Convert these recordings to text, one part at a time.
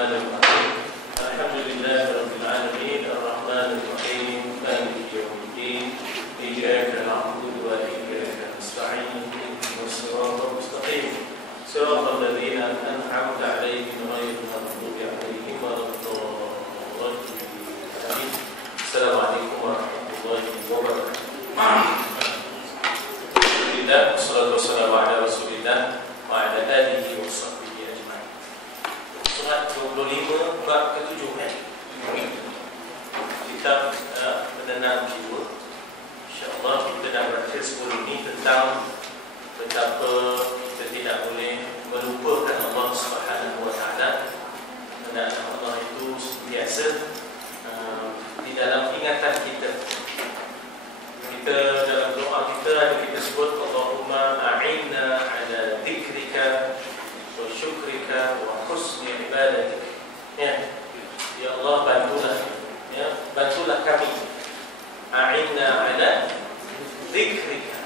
Bismillahirrahmanirrahim. Alhamdulillahirabbil alamin arrahmanir rahim maliki yaumiddin iyyaka na'budu wa iyyaka nasta'in ihdinas siratal mustaqim siratal ladzina an'amta 'alaihim ghairil maghdubi 'alaihim waladdallin. Assalamualaikum warahmatullahi wabarakatuh. Alhamdulillah wassalatu wassalamu ala Rasulillah wa ala alihi wa sahbihi ajma'in. Surat 25 bab ke-7 kitab Penenang Jiwa. InsyaAllah kita dah berakhir sebelum ini tentang betapa kita tidak boleh melupakan Allah Subhanahu wa ta'ala. Dan Allah itu sentiasa di dalam ingatan kita. Kita dalam doa kita sebut Allahumma a'inna ala dzikrika wa syukrika wa husni ibadatik. Ya Allah, bantulah kami. A'inna ala dzikrika,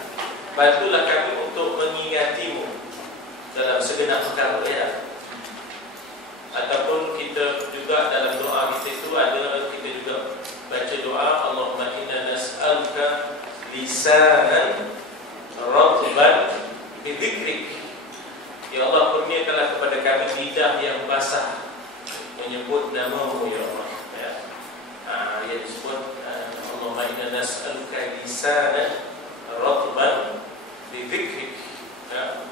bantulah kami untuk mengingatimu dalam segenap perkara, ya. Ataupun kita juga dalam doa kita itu ada, kita juga baca doa Allahumma inna nas'aluka lisanan ratban bi dzikrik. Ya Allah, kurniakanlah kepada kami lidah yang basah menyebut nama-Mu, ya Allah. Ya. Yang disebut Allahumma inna nas'aluka lisanan ratban bi dzikrik, ya.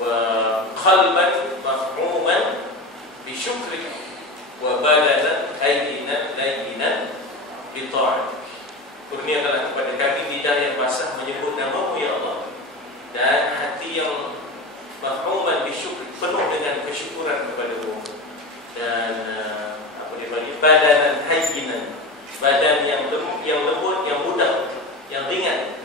Wa qalban maf'uman bi syukrik wa badanan hayyinan layyinan bi ta'atik. Kurniakanlah kepada kami lidah yang basah menyebut nama-Mu, ya Allah, dan hati yang maf'uman bi syukrik, penuh dengan kesyukuran kepada-Mu, dan badanan hayyinan, badan yang lembut, yang mudah, yang ringan.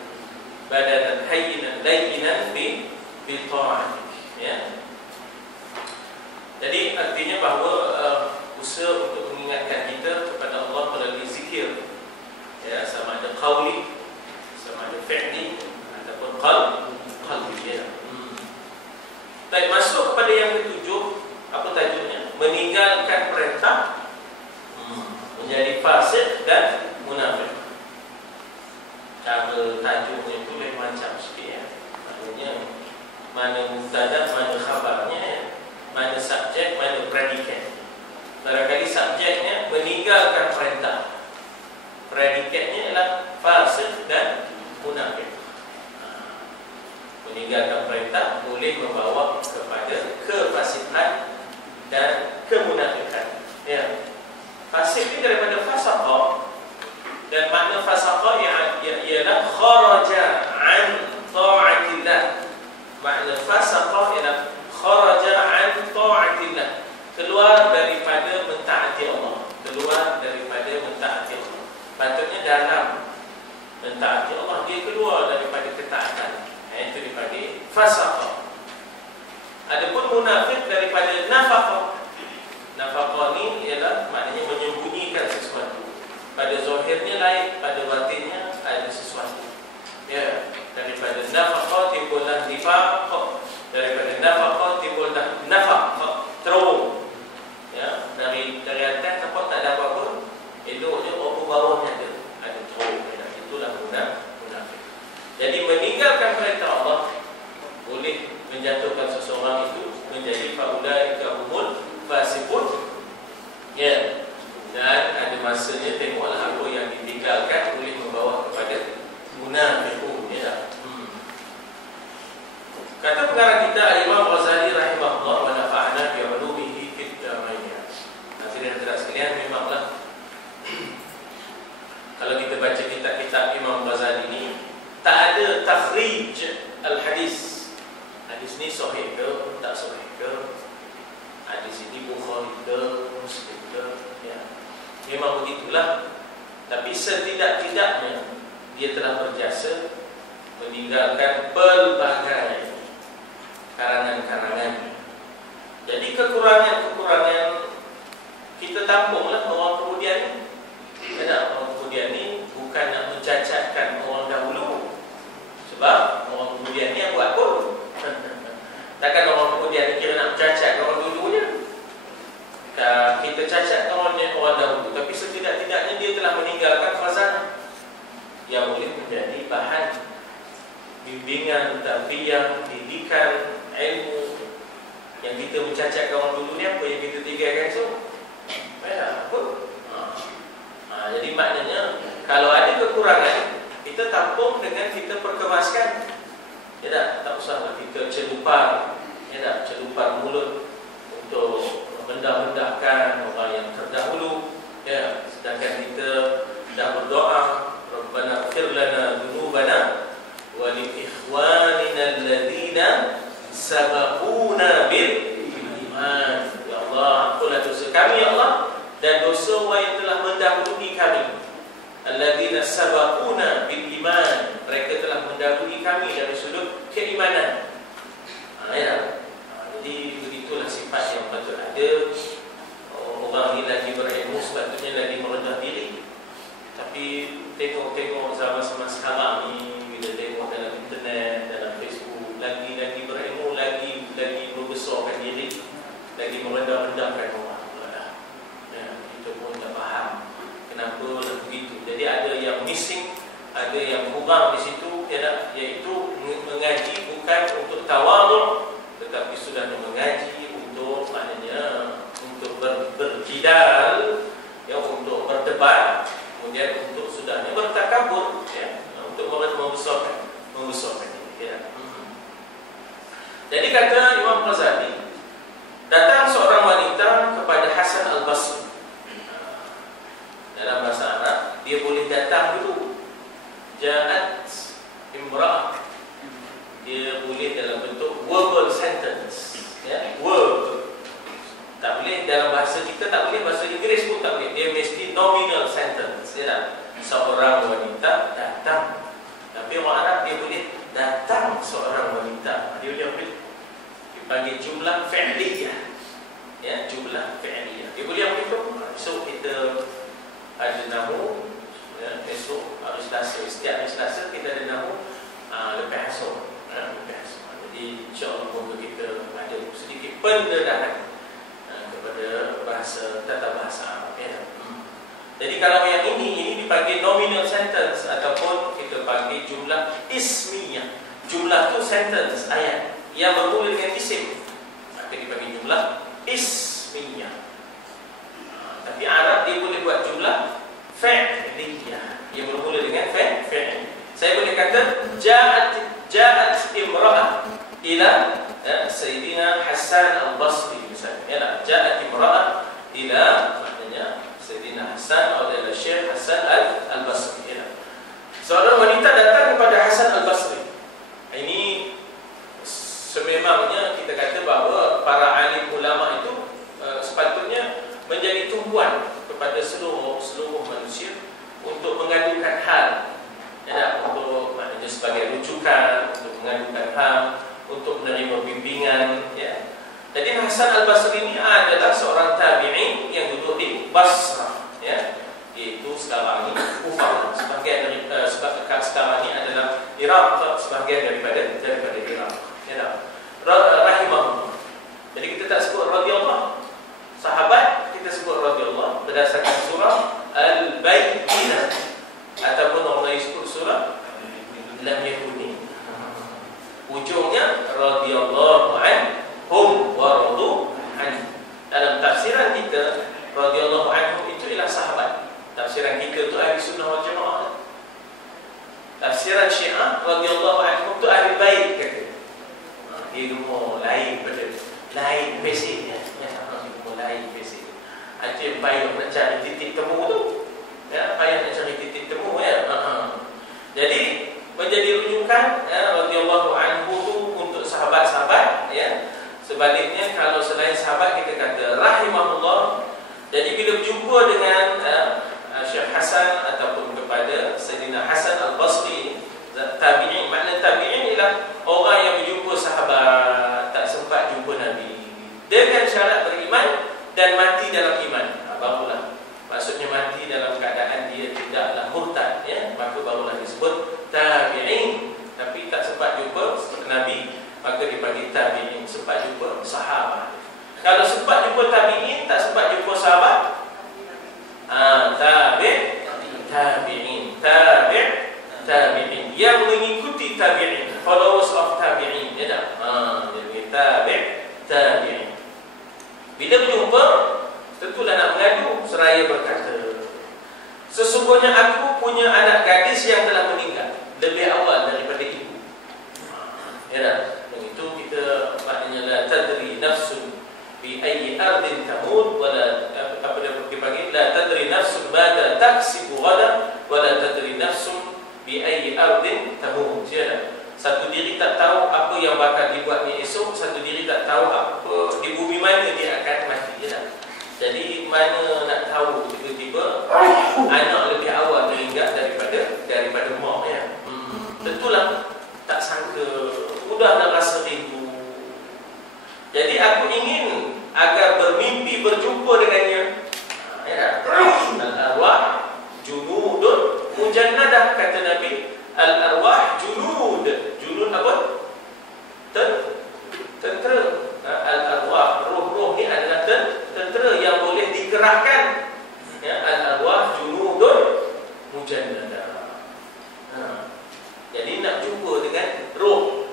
Badanan hayyinan layyinan bi ta'atik, ya. Jadi artinya bahawa usaha untuk mengingatkan kita kepada Allah melalui zikir, ya, sama ada qawli, sama ada fi'li, ataupun qalbi, ya. Dan masuk kepada yang ketujuh, apa tajuknya? Meninggalkan perintah, menjadi fasik dan munafik. Cara tajuknya itu lain macam sikit, ya. Maksudnya mana mubtada, mana khabarnya, ya. Mana subjek, mana predikat. Barangkali subjeknya meninggalkan perintah, predikatnya ialah fasik dan munafik. Meninggalkan perintah boleh membawa kepada kefasikan dan kemunafikan, ya. Fasik ini daripada fasaqa, dan makna fasaqa ialah kharaja an ta'atillah. Makna fasaqa ialah kharaja an ta'atillah, keluar daripada mentaati Allah, keluar daripada mentaati Allah. Patutnya dalam mentaati Allah, dia keluar daripada ketaatan. Itu daripada fasaqa. Adapun munafik daripada nafaqah. Nafaqah ni ialah maknanya menyembunyikan sesuatu. Pada zahirnya lain, pada batinnya ada sesuatu, ya. Daripada nafaqah timbullah nifaq, daripada nafaqah timbullah nafaq, terung, ya. Dari atas nampak tak ada apa-apa, eloknya apa bawahnya ada terung, ya. Itulah munafik. Jadi meninggalkan perintah Allah boleh menjatuhkan seseorang itu menjadi faulaika humul fasiqun, ya. Dan ada masanya tengoklah apa yang ditinggalkan boleh membawa kepada munafiqun, ya. Kata pengarang kita Imam Ghazali rahimahullah wa nafa'ana bi 'ulumihi fid dharain. Hadirin hadirat sekalian, memanglah kalau kita baca kitab-kitab Imam Ghazali ini tak ada takhrij al-hadis. Hadis ni sahih ke tak sahih ke? Hadis ini Bukhari ke Muslim ke? Ya. Memang begitulah. Tapi setidak-tidaknya dia telah berjasa meninggalkan pelbagai karangan-karangan. Jadi kekurangan-kekurangan kita tampunglah orang kemudian ni. Karena orang kemudian ni bukan nak mencacatkan orang dahulu. Sebab orang kemudian ni yang buat pun. Takkan orang kemudian ni kira nak mencacat orang dulunya. Kan kita cacat orang dahulu, tapi setidak-tidaknya dia telah meninggalkan khazanah yang boleh menjadi bahan bimbingan, tarbiyah, didikan, ilmu. Yang kita mencacatkan orang dulu ni apa yang kita tinggalkan so? Apa? Jadi maknanya kalau ada kekurangan, kita tampung dengan kita perkemaskan. Ya tak usahlah kita celupar, celupar mulut untuk mendah-mendahkan orang yang terdahulu. Ya, sedangkan kita dah berdoa, Rabbana ighfir lana dzunubana wa li ikhwanina alladhina sabaquna bil iman. Ya Allah, ampunilah dosa kami ya Allah dan dosa orang yang telah mendahului kami. Alladzina sabaquna bil iman, mereka telah mendahului kami dari sudut keimanan. Jadi begitulah sifat yang patut ada. Orang ni lagi berilmu, sepatutnya lagi merendah diri. Tapi tengok zaman sekarang ni, bila tengok dalam internet, dalam Facebook, lagi berilmu, lagi membesarkan diri, lagi merendah-rendahkan orang. Kita pun tak faham kenapa begitu. Jadi ada yang missing, ada yang kurang di situ, iaitu mengaji bukan untuk tawaduk, tetapi sudah mengaji untuk maknanya untuk berjidal, untuk berdebat, kemudian untuk sudahnya bertakabur, untuk membesarkan diri. Jadi kata Imam Ghazali, datang seorang wanita kepada Hasan Al-Basri. Dalam bahasa Arab, dia boleh datang dulu. Ja'at imra'ah. Dia boleh dalam bentuk verbal sentence, verb. Tak boleh dalam bahasa kita, tak boleh bahasa Inggeris pun tak boleh. Dia mesti nominal sentence, seorang wanita datang. Tapi orang Arab dia boleh datang seorang wanita. Dia boleh dipanggil jumlah fi'liyah. Jumlah fi'liyah. Dia boleh apa itu? So kita ada namu, esok hari Selasa, setiap hari Selasa kita ada namu lepas esok. Jadi insya-Allah moga kita ada sedikit pendedahan kepada bahasa, tata bahasa Arab. Jadi kalau yang ini dipanggil nominal sentence ataupun kita panggil jumlah ismiyah. Jumlah tu sentence, ayat yang bermula dengan isim, maka dipanggil jumlah ismiyah. Tapi Arab dia boleh buat jumlah fi'liyah yang bermula dengan fi'l. Saya boleh kata ja'at imra'ah ila Sayyidina Hasan Al-Basri misalnya. Ja'at imra'ah ila maknanya Sayyidina Hasan atau ila Syekh Hasan Al-Basri. Seorang wanita datang kepada Hasan Al-Basri. Ini sememangnya kita kata bahawa para alim ulama itu sepatutnya menjadi tumpuan kepada seluruh manusia untuk mengadukan hal, untuk maknanya sebagai rujukan, untuk mengadukan hal, untuk menerima bimbingan. Jadi Hasan Al-Basri ini adalah seorang tabi'in yang duduk di Basrah, iaitu sekarang ini Kufah, sebahagian dari sekarang ini adalah Iraq, sebahagian daripada Iraq. Rahimahullah. Jadi kita tak sebut radhiyallahu, sahabat kita sebut radhiyallahu berdasarkan surah Al-Bayyinah, ataupun orang lain sebut surah Lam Yakuni. Ujungnya radhiyallahu anhum wa radu anhu. Dalam tafsiran kita radhiyallahu anhum itu ialah sahabat. Tafsiran kita tu ahli sunnah wal jamaah. Tafsiran Syiah radhiyallahu anhum tu ahli bait kata. Dia rumah lain pada lain basic lain basic. Itu yang payah nak cari titik temu tu. Payah nak cari titik temu Jadi menjadi rujukan radhiyallahu anhu tu untuk sahabat-sahabat. Sebaliknya kalau selain sahabat kita kata rahimahullah. Jadi bila berjumpa dengan Syekh Hasan ataupun kepada Sayyidina Hasan Al-Basri, tabi'in, makna tabi'in ialah orang yang berjumpa sahabat, tak sempat jumpa Nabi, dengan syarat beriman dan mati dalam iman. Barulah maksudnya mati dalam keadaan dia tidaklah murtad, maka barulah disebut tabi'in. Tapi tak sempat jumpa Nabi, maka dipanggil tabi'in. Sempat jumpa sahabat. Kalau sempat jumpa tabi'in, tak sempat jumpa seraya berkata, sesungguhnya aku punya anak gadis yang telah meninggal lebih awal daripada ibu. Ya dah. Dan itu kita maknanya la tadri nafsun bi ayyi ardin tamut wala apa dia dipanggil la tadri nafsun mada taksibu ghadan wala tadri nafsun bi ayyi ardin tamut. Ya dah. Satu diri tak tahu apa yang bakal dibuatnya esok, satu diri tak tahu apa di bumi mana dia akan mati. Ya dah. Jadi mana nak tahu tiba-tiba anak lebih awal meninggal daripada mak ya. Tentulah tak sangka, mudah nak rasa rindu. Jadi aku ingin agar bermimpi berjumpa dengannya. Ya. Al-arwah junudun mujannadah, kata Nabi. Al-arwah junud. Junud apa? Tentera. Al-arwah, roh-roh ni adalah tentera yang boleh dikerahkan. Ya, al-arwah junudun mujannadah. Jadi nak jumpa dengan roh,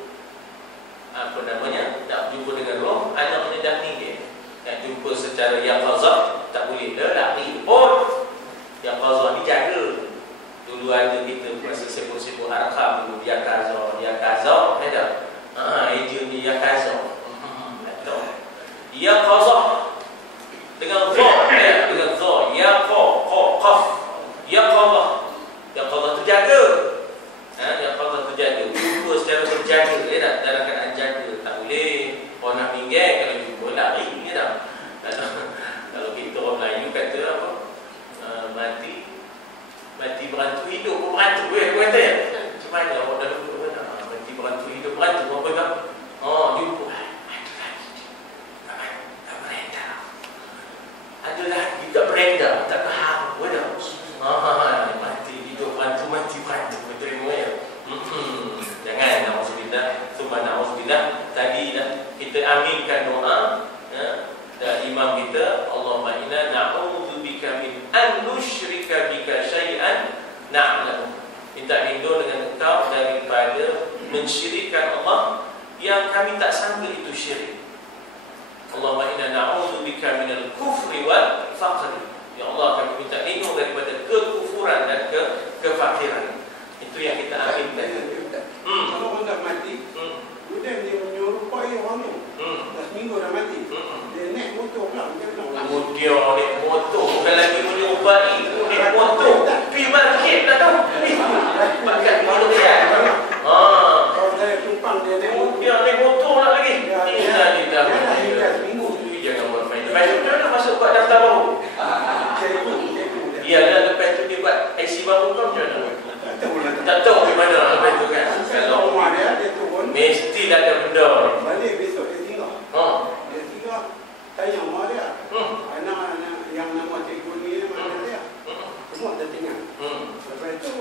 apa namanya, nak jumpa dengan roh, anaknya dah meninggal. Nak jumpa secara yaqazah tak boleh, dah lari pun. Yaqazah ni jaga. Dulu ada kita masa sibuk-sibuk harakam dulu, yaqazah ada. Idea ni yaqazah. Yaqazah dengan dha, ya, dengan dha, qaf, yaqazah. Yaqazah tu jaga. Yaqazah tu jaga. Jumpa secara berjaga, ya tak? Dalam keadaan jaga, tak boleh. Orang nak minggir kalau jumpa lari, ya tak? Kalau kita orang Melayu kata apa? Mati berantu hidup pun berantu. Aku kata ya? Macam mana orang dah lupa mana? Mati berantu hidup berantu. Apa tak? Jumpa. Ada lagi tak berenda, tak faham. Wadah. Mati hidup berantu, mati berantu. Terima ya. Jangan na'udzubillah, tsumma na'udzubillah. Tadi dah kita aminkan doa dari imam kita, Allahumma inna na'udzubika min an nusyrika bika syai'an na'lamu. Minta lindung dengan engkau daripada mensyirikkan Allah yang kami tak sangka itu syirik. Allahumma inna na'udzubika minal kufri wal faqr. Ya Allah, kami minta lindung daripada kekufuran dan kefakiran. Itu yang kita aminkan. Kalau orang dah mati, kemudian dia menyerupai orang tu. Dah seminggu dah mati. Dia naik motor pula, macam mana? Dia naik motor, bukan lagi menyerupai, naik motor. Pergi market dah tahu. Pakai motor dia. Kalau saya tumpang dia naik motor. Dia naik motor lah lagi. Dia dah seminggu. Jangan buat main. Lepas tu dia masuk buat daftar baru. Dia dah lepas tu dia buat IC baru kan macam mana? Tak tahu di mana lepas tu kan. Kalau rumah dia turun, mesti dah ada benda. balik besok dia tinggal. Dia tinggal, tanya rumah dia. Anak-anak yang nama cikgu ni mana dia? Semua dia tinggal. Lepas tu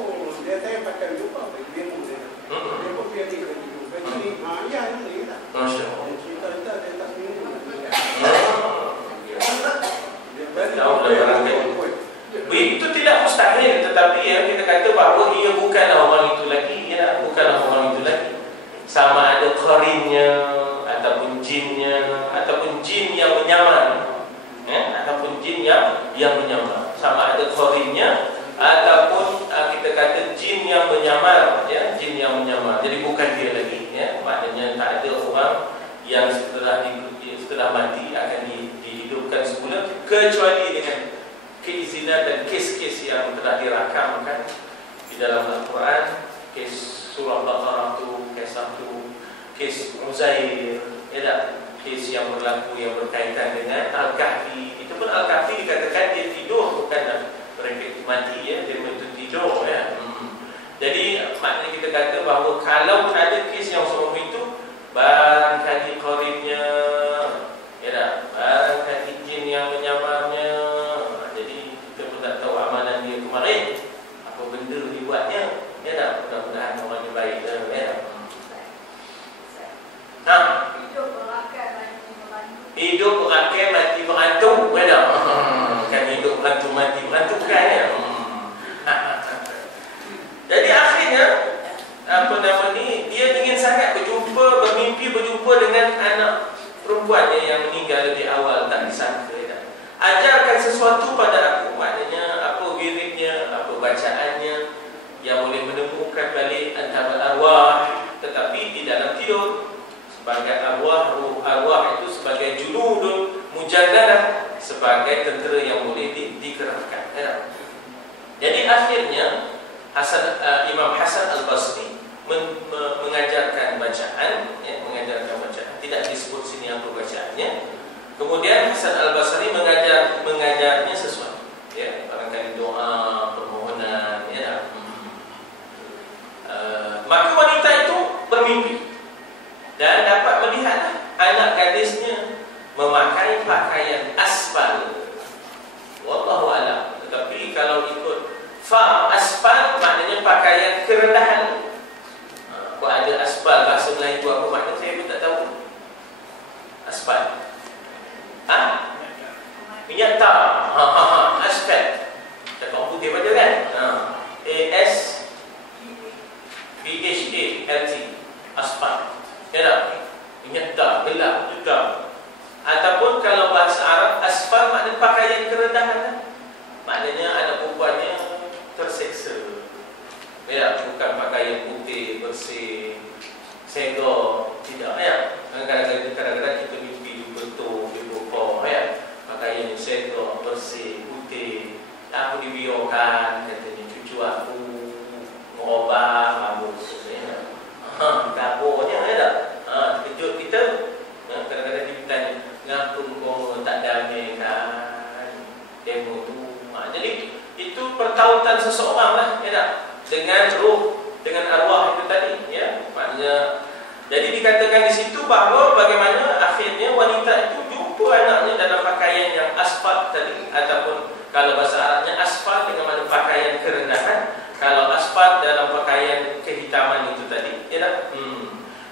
dia tanya pakai jumpa, dia pun dia. Dia pun pergi ke situ. Lepas tu ni, ya ni tak. Masya Allah. Dia cerita dia tak seminggu. Itu tidak mustahil, tetapi yang kita kata bahawa ia bukanlah orang itu lagi, ya, bukanlah orang itu lagi. Sama ada qarinnya ataupun jinnya ataupun jin yang menyamar, ataupun jin yang menyamar. Sama ada qarinnya ataupun kita kata jin yang menyamar, ya, jin yang menyamar. Jadi bukan dia lagi, ya. Maknanya tak ada orang yang setelah mati akan dihidupkan semula kecuali dengan keizinan dan kes-kes yang telah dirakamkan di dalam Al-Quran. Kes surah Baqarah tu, kes satu, kes Uzair, ya tak? Kes yang berlaku yang berkaitan dengan Al-Kahfi. Itu pun Al-Kahfi dikatakan dia tidur, bukan mereka mati, ya, dia betul tidur, ya. Jadi maknanya kita kata bahawa kalau ada kes yang seperti itu, barangkali qarinnya, ya tak? Barangkali jin yang menyamarnya. Jadi kita pun tak tahu amalan dia kemarin, apa benda dibuatnya, ya tak? Mudah-mudahan orang yang baik, ya. Hidup berakhir mati berantu, ya tak? Kan hidup berantu mati berantu, bukan, ya? Jadi akhirnya apa nama ni, dia ingin sangat bermimpi berjumpa dengan anak perempuannya yang meninggal lebih awal, tak disangka, ya. Ajarkan sesuatu pada aku bacaannya, yang boleh menemukan balik antara arwah, tetapi di dalam tidur sebagai arwah, ruh arwah itu sebagai junudun mujannadah, sebagai tentera yang boleh dikerahkan. Ya. Jadi akhirnya Imam Hasan Al-Basri mengajarkan bacaan, ya, mengajarkan bacaan. Tidak disebut sini apa bacaannya. Kemudian Hasan Al-Basri mengajarnya sesuatu, ya, barangkali doa, permohonan, ya. Maka wanita itu bermimpi dan dapat melihat anak gadisnya memakai pakaian asfal. Wallahu a'lam. Tetapi kalau ikut asfal maknanya pakaian kerendahan. Kalau ada asfal, bahasa Melayu apa makna saya pun tak tahu. Asfal. Minyak tar. Asfal. Cakap orang putih pada kan? A-S-P-H-A-L-T. Asfal. Ya tak? Minyak tar, gelap juga. Ataupun kalau bahasa Arab, asfal maknanya pakaian kerendahan. Maknanya anak perempuannya terseksa. Ya, bukan pakaian putih, bersih, segor. Tidak, ya. Kadang-kadang kita mimpi betul, dibuka, ya. Pakaian yang segor, bersih, putih. Tak aku dibiarkan, katanya cucu aku merubah rambut. Dapurnya, ya tak? Kejut kita, kadang-kadang dia bertanya, ngapa kau tak damai kan demo tu? Jadi itu pertautan seseorang lah, ya tak? Dengan ruh, dengan arwah itu tadi, ya. Maknanya, jadi dikatakan di situ bahawa bagaimana akhirnya wanita itu jumpa anaknya dalam pakaian yang asfal tadi, ataupun kalau bahasa Arabnya asfal dengan makna pakaian kerendahan, kalau asfal dalam pakaian kehitaman itu tadi, ya tak?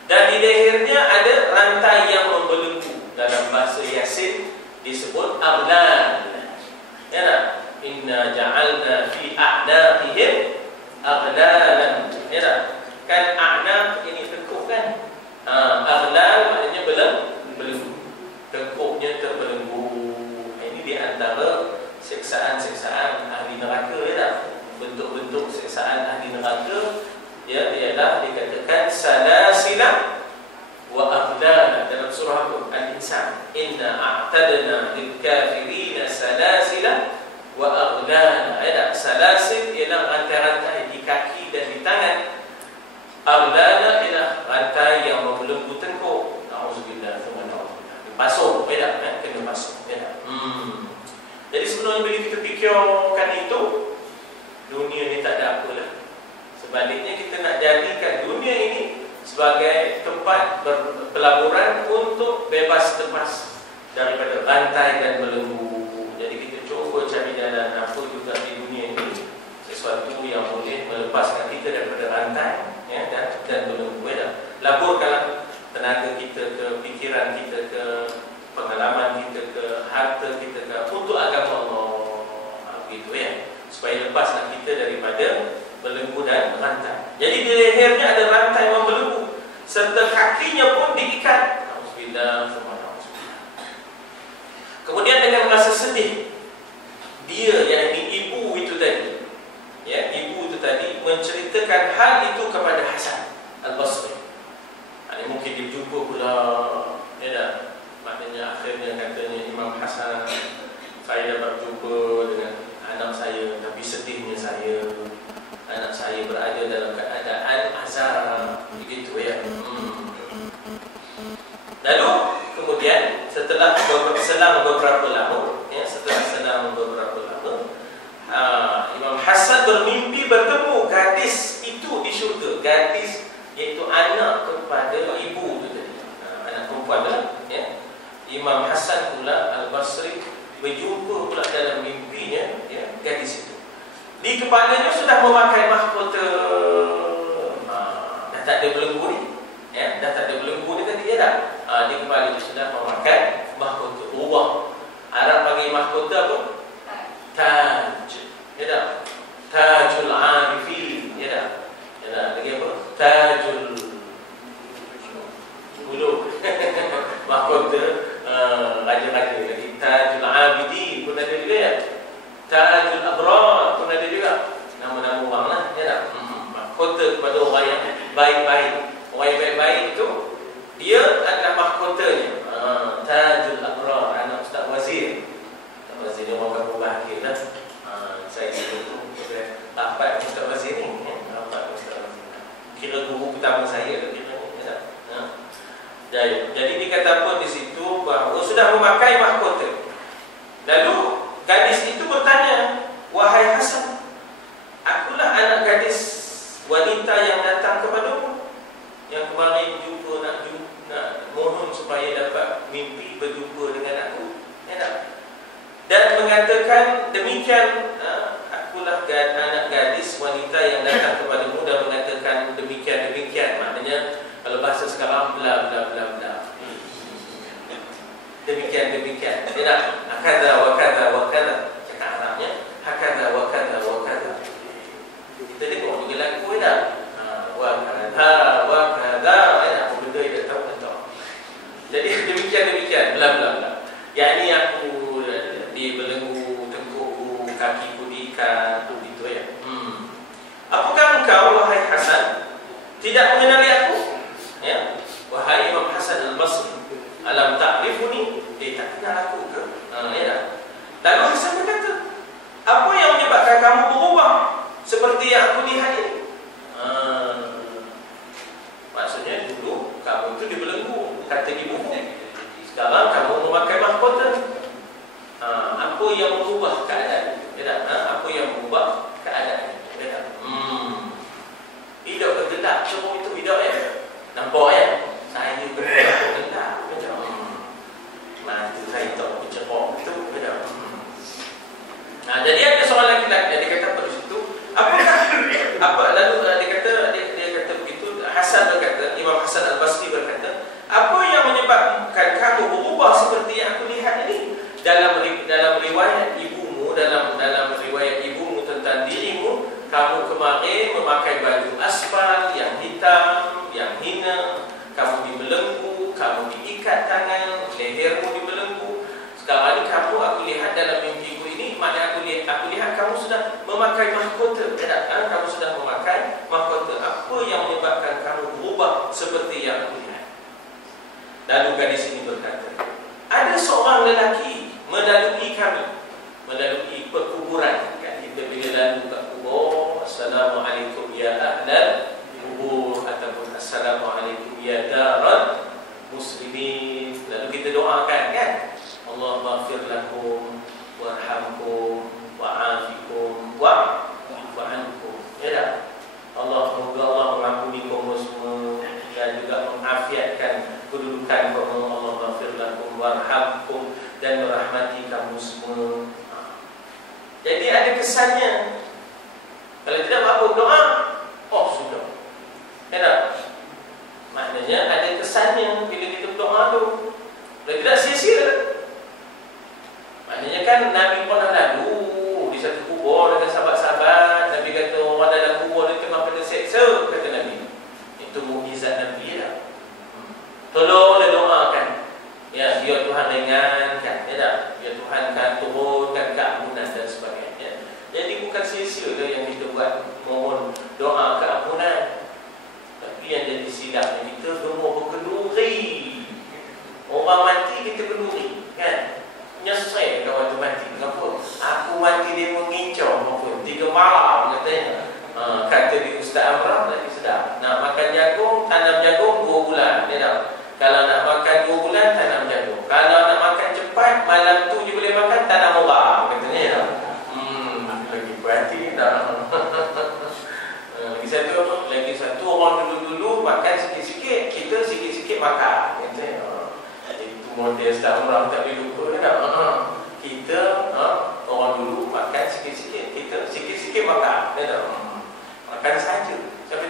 Dan di lehernya ada rantai yang membelenggu. Dalam bahasa Yasin disebut aghlal. Ya tak? Inna ja'alna fi a'naqihim aghlalan. Ya tak? Kan a'naq ini tengkuk kan? Aghlal maknanya belenggu. Tengkuknya terbelenggu. Ini di antara siksaan-siksaan ahli neraka, ya tak? Bentuk-bentuk siksaan ahli neraka, ya, ialah dikatakan salasila wa aghlala dalam surah Al-Insan. Inna a'tadna lil kafirina salasila wa aghlala. Ada salasil ialah rantai-rantai di kaki dan di tangan. Aghlala ialah rantai yang membelenggu tengkuk. Nauzubillah, dipasung, beda kan? Kena pasung, beda. Jadi sebenarnya bila kita fikirkan itu, dunia ni tak ada apalah. Sebaliknya kita nak jadikan dunia ini sebagai tempat pelaburan untuk bebas lepas daripada rantai dan belenggu. Jadi kita cuba cari jalan apa juga di dunia ini, sesuatu yang boleh melepaskan kita daripada rantai, ya, dan belenggu. Laburkanlah tenaga kita ke, pikiran kita ke, pengalaman kita ke, harta kita ke, untuk agama Allah. Begitu, ya, supaya lepaskan kita daripada belenggu dan rantai. Jadi di lehernya ada rantai membelenggu, serta kakinya pun diikat. Alhamdulillah, kemudian dengan merasa sedih, dia yang ibu itu tadi, ya, ibu itu tadi menceritakan hal itu kepada Hasan Al-Basri. Ini mungkin dia jumpa pula, ya dah. Maknanya akhirnya katanya Imam Hasan, saya dapat jumpa dengan anak saya, tapi sedihnya saya, anak saya berada dalam keadaan azab, begitu, ya. Lalu kemudian setelah selang beberapa lama, ya, Imam Hasan bermimpi bertemu gadis itu di syurga. Gadis iaitu anak kepada ibu itu tadi, anak perempuan lah, ya. Imam Hasan pula Al-Basri berjumpa pula dalam mimpinya, ya, gadis itu. Di kepalanya sudah memakai mahkota. Dah tak ada belenggu ni, ya, dah tak ada belenggu ni tadi, ya tak? Di kepala itu sudah memakai mahkota. Ubah Arab panggil mahkota apa? Taj, ya tak? Tajul arifin, ya tak? Ya tak? Lagi apa? Tajul bulu. Mahkota raja-raja. Jadi Tajul abidin pun ada juga, ya. Tajul abrar pun ada juga. Nama kepada orang yang baik-baik. Orang yang baik-baik itu dia adalah mahkotanya. Tajul Abrar, anak Ustaz Wazir. Ustaz Wazir ni orang berbahagia lah. Saya dulu dapat Ustaz Wazir ni, dapat Ustaz Wazir. Kira guru pertama saya kira ni. Jadi dikata apa di situ bahawa sudah memakai mahkota. Lalu gadis itu bertanya, "Wahai Hasan, akulah anak gadis wanita yang datang kepadamu, yang kemarin jumpa nak mohon supaya dapat mimpi berjumpa dengan aku, dan mengatakan demikian, akulah anak gadis wanita yang datang kepadamu dan mengatakan demikian. Maknanya kalau bahasa sekarang bla bla bla bla. Demikian. Hakadha wa kadha wa kadha. Cakap Arabnya hakadha wa kadha wa kadha. Kita tengok juga lagu dah. Wa kadha wa kadha. Apa benda dia tahu tak? Jadi demikian bla bla bla. Yang ni aku dibelenggu tengkukku, kakiku diikat begitu ya. Apakah engkau wahai Hasan tidak mengenali aku? Ya. Wahai Imam Hasan Al-Basri, alam ta'rifuni? Tak kenal aku ke? Lalu Hasan berkata, apa yang menyebabkan kamu berubah seperti yang aku lihat ini? Maksudnya dulu kamu itu dibelenggu, kata di buku. Sekarang kamu memakai mahkota. Apa yang merubah keadaan? Apa yang merubah keadaan? Hidup bergelap, semua itu hidup ya. Nampak ya? Saya bergelap. Mati saya tak bercerok itu. Jadi ada seorang lelaki dia kata pada situ, lalu dia kata begitu. Hasan berkata, Imam Hasan Al-Basri berkata, apa yang menyebabkan kamu berubah seperti yang aku lihat ini? Dalam riwayat ibumu, dalam riwayat ibumu tentang dirimu, kamu kemarin memakai baju aspal yang hitam, yang hina, kamu dibelenggu, kamu diikat tangan, lehermu dibelenggu. Sekarang ini aku lihat dalam mimpiku ini, maknanya aku lihat kamu sudah memakai mahkota. Kamu sudah memakai mahkota. Apa yang menyebabkan kamu berubah seperti yang aku lihat? Lalu gadis ini berkata, ada seorang lelaki melalui kami, melalui perkuburan. Kita bila lalu kat kubur, Assalamualaikum ya ahlal kubur, ataupun Assalamualaikum ya darat muslimin. Lalu kita doakan kan, Allah maghfir lakum warhamkum wa'afikum wa'fu ankum. Ya tak? Allah mengampuni kamu semua dan juga mengafiatkan kedudukan kamu. Allah maghfir lakum warhamkum, dan merahmati kamu semua. Jadi ada kesannya. Kalau tidak apa doa, sudah. Ya tak? Maknanya ada kesannya bila kita berdoa tu. Kalau tidak sia-sia. Maknanya kan Nabi pernah lalu di satu kubur dengan sahabat-sahabat. Nabi kata orang dalam kubur dia tengah kena seksa, kata Nabi. Itu mukjizat Nabi lah. Tolonglah doakan. Ya, biar Tuhan ringankan, ya tak? Biar Tuhan kan turunkan keampunan dan sebagainya. Jadi bukan sia-sia yang kita buat mohon doa keampunan. Tapi yang jadi silapnya kita semua berkenduri. Orang mati kita kenduri, kan? Nyesek kalau tu mati. Kenapa? Aku mati dia mengincau apa? 3 malam katanya. Kata di Ustaz Amram lagi sedap. Nak makan jagung, tanam jagung 2 bulan, ya tak? Kalau nak makan 2 bulan, tanam jagung. Kalau nak makan cepat, malam tu je boleh makan, tanam orang, katanya ya. Lagi berhati dah. Lagi satu orang dulu-dulu makan sikit-sikit, kita sikit-sikit makan, katanya. Itu model Ustaz Amram tak boleh lupa kan? Kita orang dulu makan sikit-sikit, kita sikit-sikit makan, makan saja. Siapa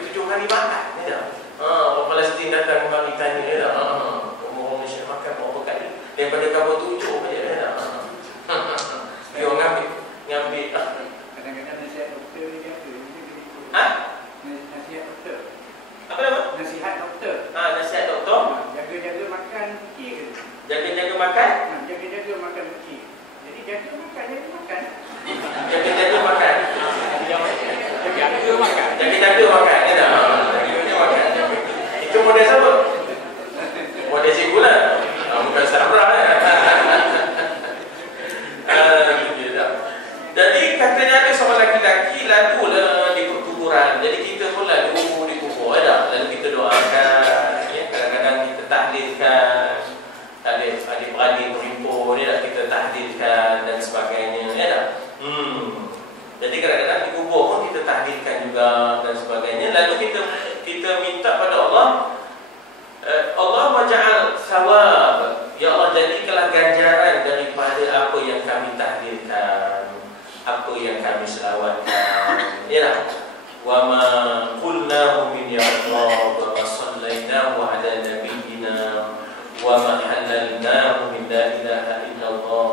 Jadi kadang-kadang di kubur pun kita tahlilkan juga dan sebagainya. Lalu kita minta pada Allah, Allah maja'al thawab, ya Allah jadikanlah ganjaran daripada apa yang kami tahlilkan, apa yang kami selawatkan. Ya, wa ma qulnahu min ya Allah wa ma sallainahu ala nabiyyina wa ma halalnahu min la ilaha illallah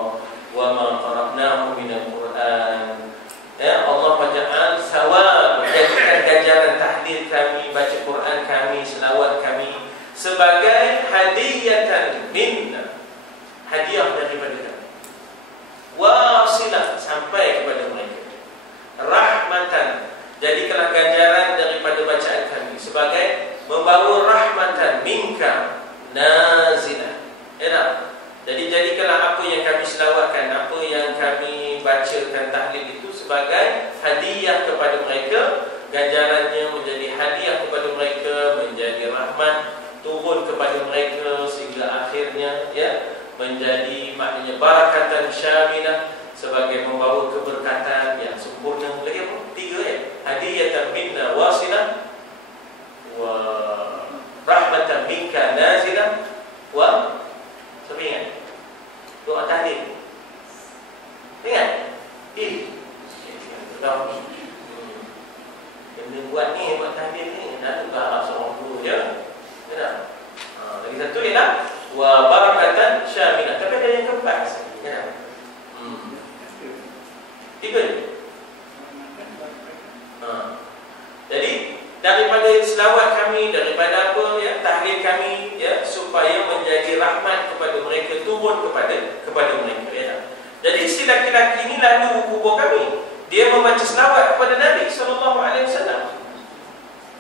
wa ma qara'nahu min al-Quran. Ya Allah maja'al thawab, jadikan ganjaran tahlil kami, baca Quran kami, selawat kami sebagai hadiyatan minna, hadiah daripada kami, wasilah sampai kepada mereka, rahmatan, jadikanlah ganjaran daripada bacaan kami sebagai membawa rahmatan minka nazilah. Jadi jadikanlah apa yang kami selawatkan, apa yang kami bacakan tahlil itu sebagai hadiah kepada mereka, ganjarannya menjadi hadiah kepada mereka, menjadi rahmat turun kepada mereka sehingga akhirnya ya menjadi maknanya barakatan syamilah, sebagai membawa keberkatan yang sempurna. Lagi apa? 3 ya. Hadiyatan minna wasilah wa rahmatan minka nazilah wa siapa ingat? Doa tahlil. Ingat? Kena buat ni, buat tahlil ni. Dah tukar seorang guru je. Ya. Lagi satu ialah wa barakatan syamilah. Tapi ada yang keempat. Ya. 3 ni. Jadi daripada selawat kami, daripada apa ya, tahlil kami ya, supaya menjadi rahmat kepada mereka, turun kepada mereka ya. Jadi si laki-laki ini lalu kubur kami, dia membaca selawat kepada Nabi SAW.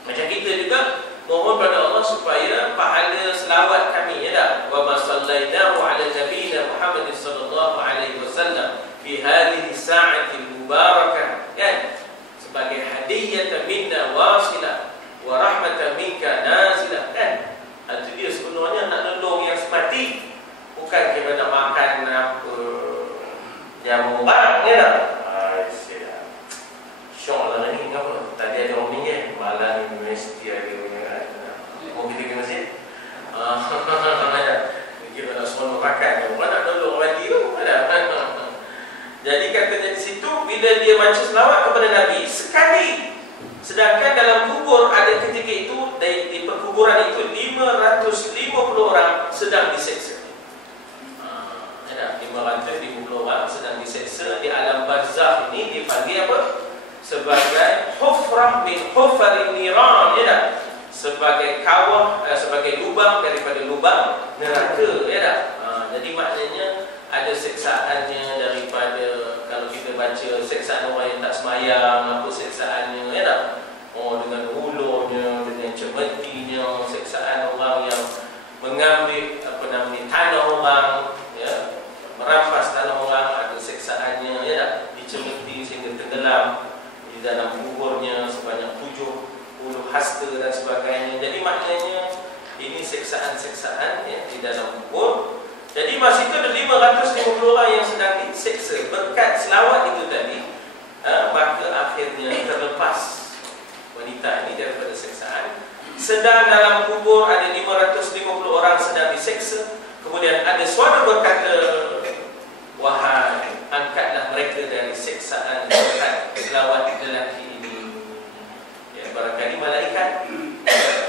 Macam kita juga mohon pada Allah supaya pahala selawat kami ya dah, wa ma sallainahu ala nabiyina Muhammad sallallahu alaihi wasallam fi hadhihi sa'atil mubarakah ya, sebagai hadiyatan minna wasilah wa rahmatan minka nazilah kan. Itu dia sebenarnya nak nolong yang semati, bukan kita nak makan apa jamu barang ya dah. Syok lah ni apa. Tadi ada orang minyak malam universiti ada punya mau pergi ke masjid. Kita nak semua makan, orang nak nolong mati tu ada. Jadi katanya di situ bila dia baca selawat kepada Nabi sekali, sedangkan dalam kubur ada ketika itu di perkuburan itu 550 orang sedang diseksa. 550 orang sedang diseksa di alam barzakh ini, dipanggil apa? Sebagai hufrah min hufarin niran ya dah, sebagai kawah, sebagai lubang daripada lubang neraka ya dah. Jadi maknanya ada seksaannya daripada, kalau kita baca seksaan orang yang tak semayang, apa seksaannya ya dah. Dengan ulurnya, dengan cemetinya, seksaan orang yang mengambil apa namanya tanah orang ya, merampas tanah orang, ada seksaannya ya dah, dicemeti sehingga tenggelam di dalam kuburnya sebanyak 70 hasta dan sebagainya. Jadi maknanya ini seksaan-seksaan ya, di dalam kubur. Jadi masa itu ada 550 orang yang sedang diseksa berkat selawat itu tadi, maka akhirnya terlepas wanita ini daripada seksaan. Sedang dalam kubur ada 550 orang sedang diseksa. Kemudian ada suara berkata, wahai, angkatlah mereka dari seksaan berkat selawat lelaki ini. Ya, barangkali malaikat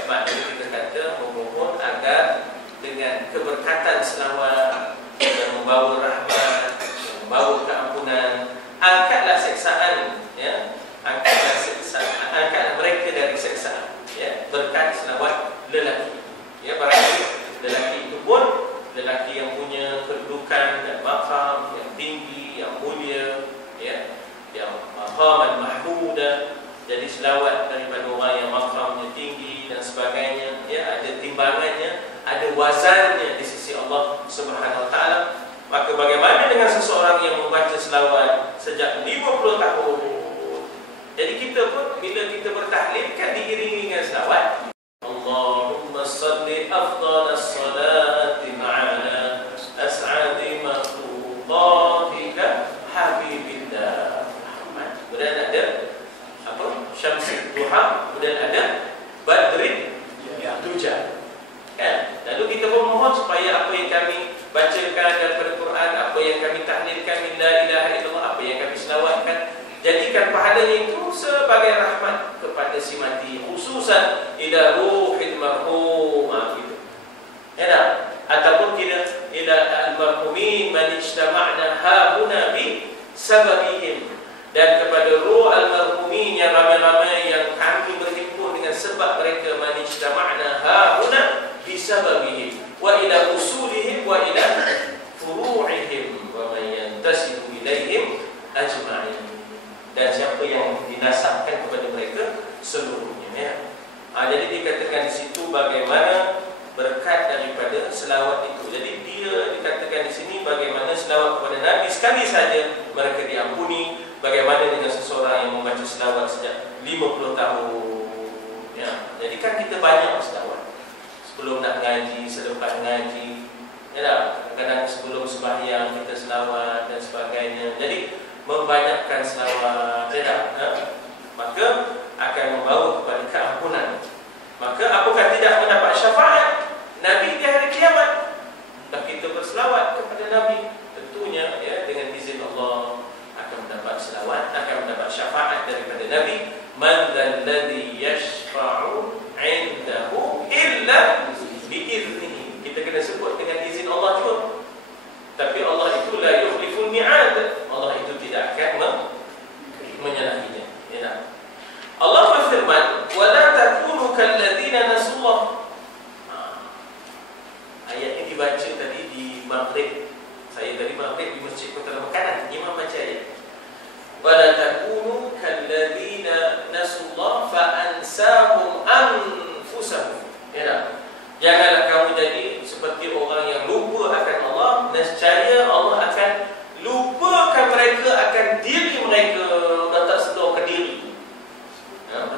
maknanya kita kata memohon agar dengan keberkatan selawat yang membawa rahmat, yang membawa keampunan, angkatlah seksaan ya, angkatlah mereka dari seksaan ya, berkat selawat lelaki ya. Barangkali lelaki itu pun lelaki yang punya kedudukan dan maqam yang tinggi, yang mulia ya, yang maqaman mahmuda. Jadi selawat daripada orang yang maqamnya tinggi dan sebagainya ya, ada timbangannya, ada wazannya di sisi Allah Subhanahu wa taala. Maka bagaimana dengan seseorang yang membaca selawat sejak 50 tahun? Jadi kita pun bila kita bertahlil kan diiringi dengan selawat. Allahumma salli afdalas salati ma'ala as'adi makhluqatika habibillah. adanya itu sebagai rahmat kepada si mati, khususan ila ruhil marhum, gitu. Ya tak? Ataupun kita ila al-marhumin man ijtama'na hauna bi sababihim, dan kepada ruh al-marhumin yang ramai-ramai yang kami berhimpun dengan sebab mereka, man ijtama'na hauna bi sababihim wa ila usulihim wa ila furu'ihim wa man yantasibu ilaihim ajma'in, dan siapa yang dinasabkan kepada mereka seluruhnya, ya. Jadi dikatakan di situ bagaimana berkat daripada selawat itu. Jadi dia dikatakan di sini bagaimana selawat kepada Nabi sekali saja mereka diampuni. Bagaimana dengan seseorang yang membaca selawat sejak 50 tahun, ya. Jadi kan kita banyak selawat sebelum nak ngaji, selepas ngaji, ya. Kadang-kadang sebelum sembahyang kita selawat dan sebagainya. Jadi membanyakkan selawat, ya. Maka akan membawa kepada keampunan. Maka apakah tidak mendapat syafaat Nabi di hari kiamat? Dan kita berselawat kepada Nabi, tentunya, ya, dengan izin Allah akan mendapat selawat, akan mendapat syafaat daripada Nabi. Man alladhi yashfa'u 'indahu illa bi'iznihi. Kita kena sebut dengan izin Allah juga. Tapi Allah itu la yukhliful mi'ad. Allah itu tidak akan menyalahinya, ya. Allah berfirman, wa la takunu kalladzina nasullah. Ayat ini dibaca tadi di Maghrib. Saya tadi Maghrib di Masjid Kota Makanan, imam baca ayat. Wa la takunu kalladzina nasullah fa ansahum anfusahum. Ya. Janganlah kamu jadi seperti orang yang lupa akan Allah, nescaya Allah akan lupakan mereka akan diri mereka, dan tak sedar ke diri.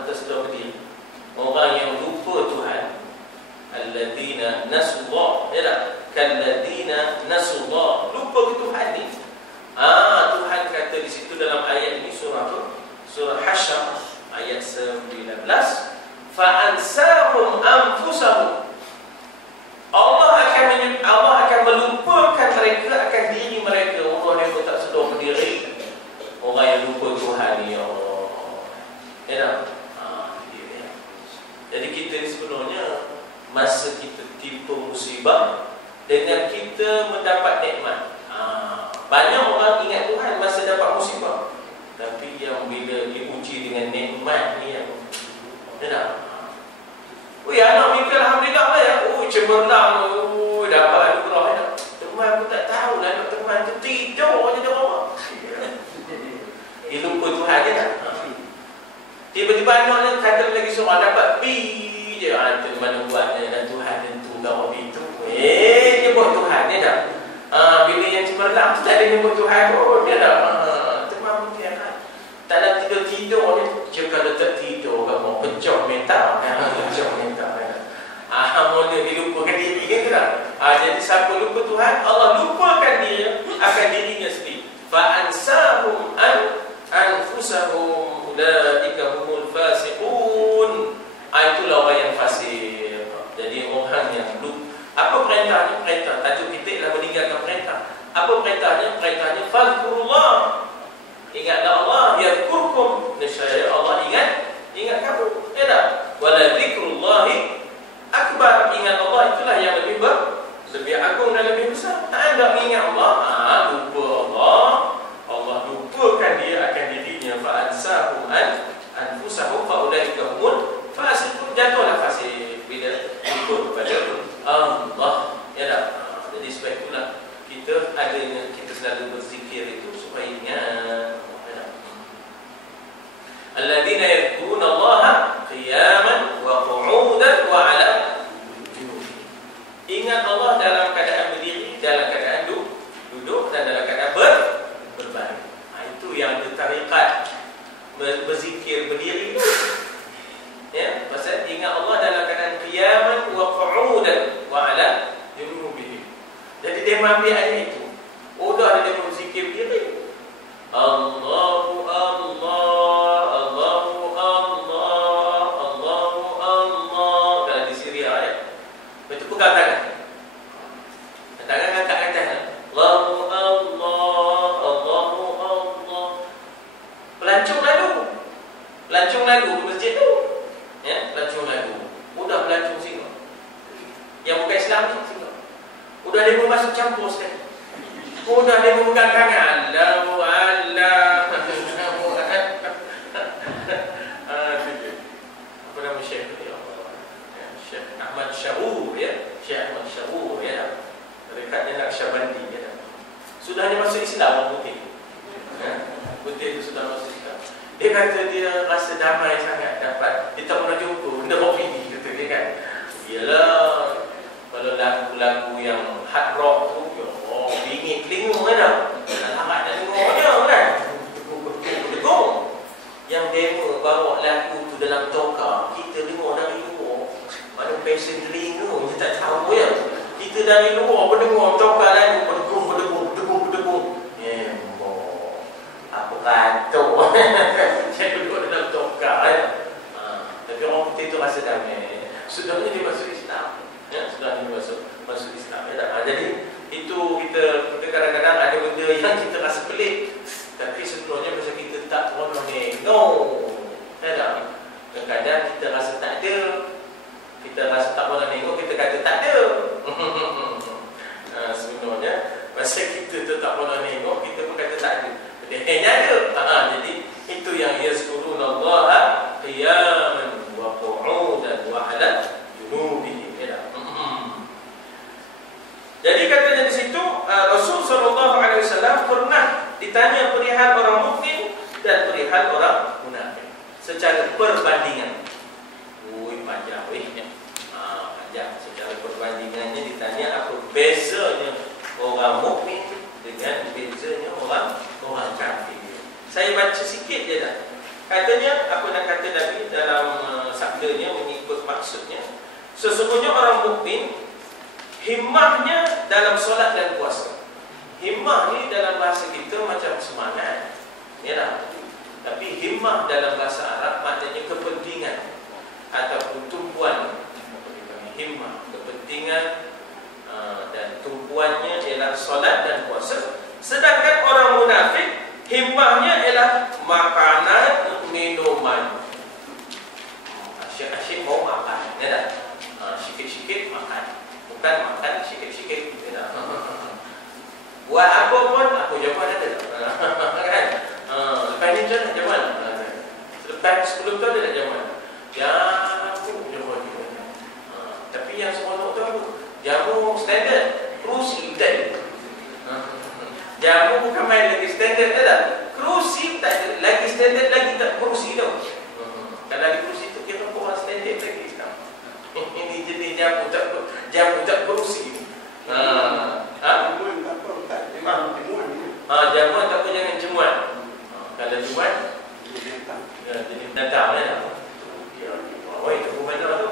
Tak sedar ke diri. Orang yang lupa Tuhan, alladzina nasullah, ya tak? Kalladzina nasullah, lupa ke Tuhan ni. Tuhan kata di situ dalam ayat ini, surah Hasyr ayat 19, fa ansahum anfusahum. Allah akan melupakan mereka akan diri mereka. Orang yang tak sedar ke diri, orang yang lupa Tuhan ni, ya Allah, ya tak? Jadi kita ni sebenarnya masa kita timpa musibah dengan kita mendapat nikmat. Banyak orang ingat Tuhan masa dapat musibah, tapi yang bila diuji dengan nikmat ni, yang tak? Anak mereka alhamdulillah lah, ya. Cemerlang, dapat anugerah, ya. Teman aku tak tahu lah, anak teman tu tidur je di rumah. Dia lupa Tuhan je tak? Tiba-tiba anak kata lagi seorang dapat B je. Tu mana buatnya, dan Tuhan tentu gawat itu. Dia buat Tuhan, dia tak? Bila yang cemerlang tu tak ada nyebut Tuhan pun, dia tak? Teman pun dia kan tak nak tidur-tidur je. Dia kalau tak tidur, kamu pecah mental, pecah mental. Mula dilupakan diri, kan tak? Jadi siapa lupa Tuhan, Allah lupakan dia akan dirinya sendiri. Fa ansahum anfusahum ulaika humul fasiqun. Itulah orang yang fasik. Jadi orang yang lupa. Apa perintahnya? Perintah tajuk kita ialah meninggalkan perintah. Apa perintahnya? Perintahnya fadhkurullah. Ingatlah Allah, yadhkurkum. Nescaya Allah ingat kamu. Ya tak? Wala dzikrullahi akbar. Ingat Allah itulah yang lebih agung dan lebih besar. Tak ada mengingat Allah, lupa Allah. Allah lupakan dia akan dirinya. Fa ansahum anfusahum fa ulaika humul fasiqun. Jatuhlah fasik bila ikut kepada Allah, ya tak? Jadi sebab itulah kita selalu berzikir itu supaya ingat, ya tak? Alladzina yadhkuruna Allaha qiyaman wa qu'udan wa 'ala junubihim. Ingat Allah dalam keadaan berdiri, dalam keadaan duduk, dan dalam keadaan berbaring. Itu yang bertarikat berzikir berdiri. Ya, pasal ingat Allah dalam keadaan qiyaman wa qu'udan wa 'ala junubihim. Jadi dia ambil ayat itu. Dah dia berzikir berdiri. Allahu Allah, Allahu Allah, Allahu Allah. Kalau di Syria, ya. Itu pegang tangan. Tangan angkat ke atas. Allahu Allah, Allahu Allah. Pelancong lalu. masjid tu. Ya, pelancong lagu. Udah pelancong singa. Yang bukan Islam ni singa. Udah dia pun masuk campur sekali. Udah dia pun pegang tangan. Allah. Apa nama Syekh ni? Syekh Ahmad Syahur, ya. Syekh Ahmad Syahur, ya. Dekatnya Naqsyabandi, ya. Sudah dia masuk Islam orang putih. Putih itu sudah masuk Islam. Dia kata dia rasa damai sangat dapat. Dia tak pernah jumpa benda kopi ni, kata dia kan. Yalah, kalau lagu-lagu yang hard rock tu, bingit telinga kan. Alamak dah dengarnya kan. Dengar. Yang demo bawa lagu tu dalam tokar, kita dengar dari luar. Mana passion telinga, kita tak tahu ya. Kita dari luar mendengar tokar lagu, berdegung. Apa kata saya duduk dalam tokar tapi orang putih itu rasa damai. Sudahnya dia masuk Islam, ya, sudah dia masuk Islam, ya. Jadi itu kita kadang-kadang ada benda yang kita rasa pelik, tapi sebenarnya pasal kita tak pernah tengok, ya tak? Kadang-kadang kita rasa tak ada, kita rasa tak pernah tengok, kita kata tak ada. Sebenarnya pasal kita tu tak pernah tengok, kita pun kata tak ada. Dia ada. Jadi itu yang yazkurunallaha qiyaman wa qu'udan wa 'ala junubihim. Jadi katanya di situ Rasul sallallahu alaihi wasallam pernah ditanya perihal orang mukmin dan perihal orang munafik secara perbandingan. Panjang panjang secara perbandingannya ditanya apa bezanya orang mukmin dengan bezanya orang kafir. Saya baca sikit je dah. Katanya, apa nak kata Nabi dalam sabdanya mengikut maksudnya, sesungguhnya orang mukmin himmahnya dalam solat dan puasa. Himmah ni dalam bahasa kita macam semangat, ya dah. Tapi himmah dalam bahasa Arab maknanya kepentingan ataupun tumpuan. Himmah, kepentingan dan tumpuannya ialah solat dan puasa. Sedangkan orang munafik himmahnya ialah makanan, minuman. Asyik-asyik mau makan, ya tak? Sikit-sikit makan. Bukan makan sikit-sikit, ya tak? Buat apa pun aku jawapan ada. Kan? Lepas ni macam nak jawapan. Lepas sebelum tu ada nak jawapan. Ya, aku jawapan. Tapi yang seronok tu aku jamu standard, kerusi tak. Jamu bukan main lagi standard tak? Kerusi tak ada. Lagi standard lagi tak kerusi tau. Kalau lagi kerusi tu kita orang standard lagi sekarang. Ini jenis jamu tak kerusi. Jamuan tak apa, tak jamuan. Jamuan tak apa, jangan jemuan. Kalau jemuan jadi datang ya. Oi, tu mana tu?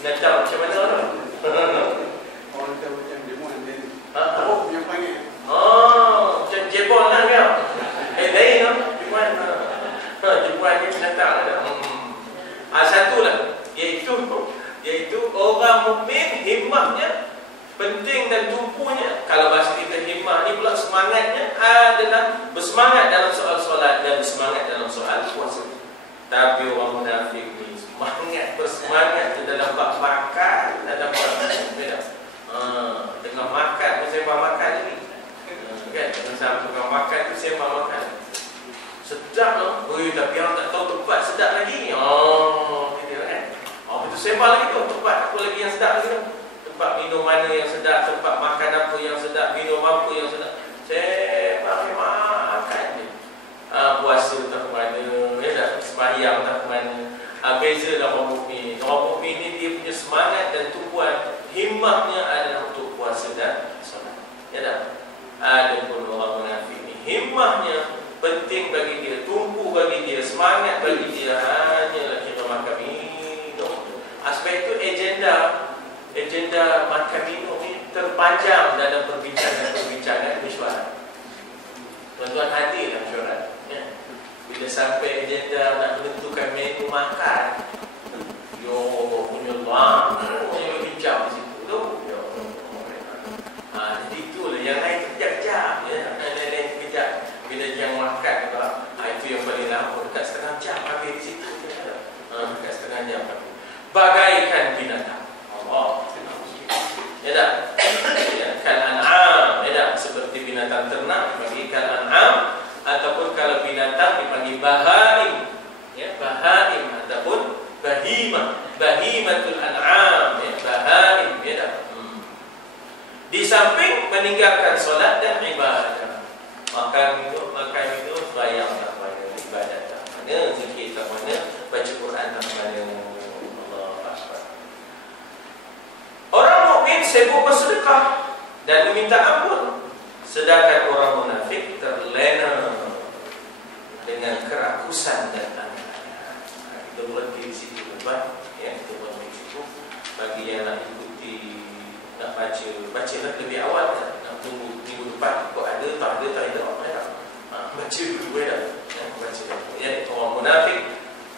Datang macam mana tu? Orang tahu macam jamuan dia. Teruk yang panggil. Macam jebol lah dia. Lain lah. Jemuan dia datang lah. Satu lah. Iaitu orang mukmin himmahnya penting dan tumpunya. Kalau bahasa kita himmah ni pula semangatnya adalah bersemangat dalam soal solat dan bersemangat dalam soal puasa. Tapi orang munafik ni bersemangat tu dalam bab makan, dalam bab dengan makan, sembah makan ni. Kan? Dengan sambungan makan tu sembah makan. Sedap lah. Tapi orang tak tahu tempat sedap lagi. Gitu kan. Betul sembah lagi tu. Tempat apa lagi yang sedap lagi tu? Tempat minum mana yang sedap, tempat makan apa yang sedap, minum apa yang sedap. Sembah makan je. Puasa tak ke mana, ya tak? Sembahyang tak ke mana. Beza lah orang mukmin. Orang mukmin ni dia punya semangat dan tumpuan himmahnya adalah untuk puasa dan solat. Ya tak? Adapun orang munafik ni himmahnya penting bagi dia, tumpu bagi dia, semangat bagi dia hanyalah kira makan minum. Aspek itu agenda makan minum ni terpanjang dalam perbincangan mesyuarat. Tuan-tuan hadirlah mesyuarat. Ya. Bila sampai agenda nak menentukan menu makan, punya lama yang bincang di situ tu. Jadi itulah yang lain kejap-kejap, ya. Lain kejap. Bila jam makan itu yang paling lama dekat setengah jam habis di situ. bahimatul an'am, ya, bahaim, ya dah. Di samping meninggalkan solat dan ibadah. Makan itu bayang tak mana, ibadah tak mana, zikir tak mana, baca Quran tak mana. Allah Akbar. Orang mukmin sibuk bersedekah dan meminta ampun, sedangkan orang munafik terlena dengan kerakusan dan angan-angan. Kita berhenti di situ, tuan. Ya, kita berhenti di situ. Bagi yang nak ikuti, nak bacalah lebih awal, nak tunggu minggu depan. Kok ada, tak ada apa dah. Baca dulu dah. Baca. Ya, orang munafik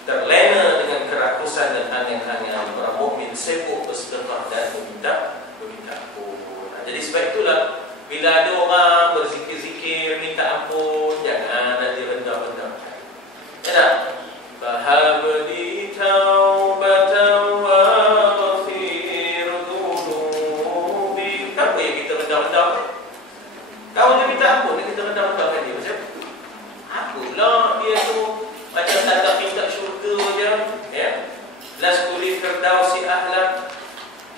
terlena dengan kerakusan dan angan-angan. Orang mukmin sibuk bersedekah dan meminta ampun. Jadi sebab itulah bila ada orang berzikir-zikir minta ampun, jangan ada rendah-rendahkan. Ya tak? Fahabli taubatan wa ghafir dhunubi. Kenapa ya kita rendah-rendahkan? Kalau dia minta ampun, kita rendah-rendahkan dia macam apalah dia tu macam tak minta syurga je, ya. Las kulli firdausi ahlam.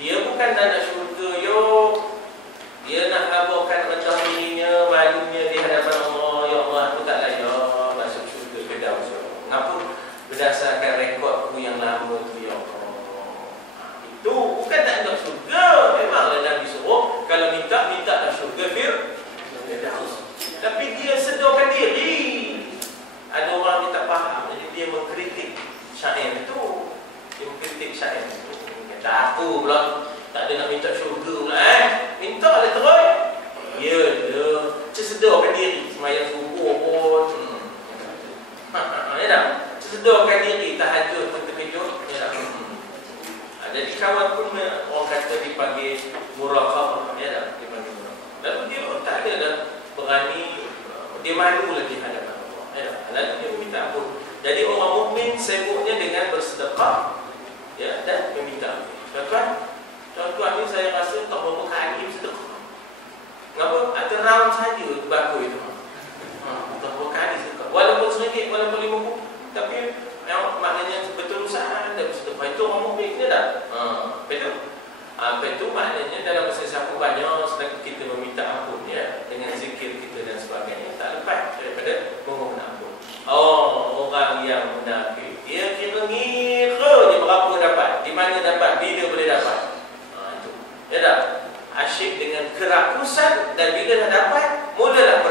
Dia bukan tak nak syurga, yo. Dia nak haburkan rendah dirinya, malunya di hadapan Allah. Ya Allah, aku tak layak masuk syurga Firdaus. Ngapun berdasarkan rekodku yang lama tu, ya Allah. Itu bukan tak nak syurga. Memanglah Nabi suruh kalau minta syurga Firdaus. Tapi dia sedarkan diri. Ada orang yang tak faham, jadi dia mengkritik syair itu. Dia mengkritik syair itu. Kata aku pula tak ada nak minta syurga pula, minta lah terus. Ya, dia sedarkan diri. Semayang subuh pun ya tak? Sedarkan diri, tahajud pun terkejut, ya tak? Jadi kawan pun orang kata dipanggil muraqabah, ya tak? Dipanggil muraqabah. Lalu dia tak ada dah berani, dia malu lagi hadapan Allah, ya tak? Lalu dia minta ampun. Jadi orang mukmin sibuknya dengan bersedekah, ya, dan meminta ampun. Tuan-tuan ni saya rasa tak berapa kali sedekah. Kenapa? Ada round saja baku itu. Tak berapa kali sedekah. Walaupun RM1, walaupun RM50, tapi maknanya betul usaha dan sedekah itu orang mukmin dia tak? Betul. Itu maknanya dalam bahasa siapa banyak sedangkan kita meminta ampun, ya, dengan zikir kita dan sebagainya, tak lepas daripada memohon ampun. Orang yang munafik, dia kira-ngira dia berapa dapat, di mana dapat, bila boleh dapat. Itu. Ya tak? Asyik dengan kerakusan, dan bila dah dapat, mulalah